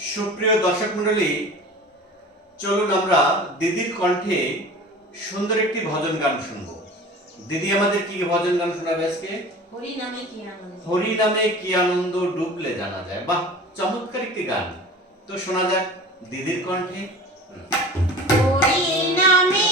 সুপ্রিয় দর্শক মণ্ডলী, চলুন আমরা দিদির কণ্ঠে সুন্দর একটি ভজন গান শুনবো। দিদি আমাদের কি ভজন গান শোনাবে আজকে? হরি নামে কি আনন্দ। হরি নামে কি আনন্দ ডুবলে জানা যায়। বাহ, চমৎকার একটি গান। তো শোনা যাক দিদির কণ্ঠে। হরি নামে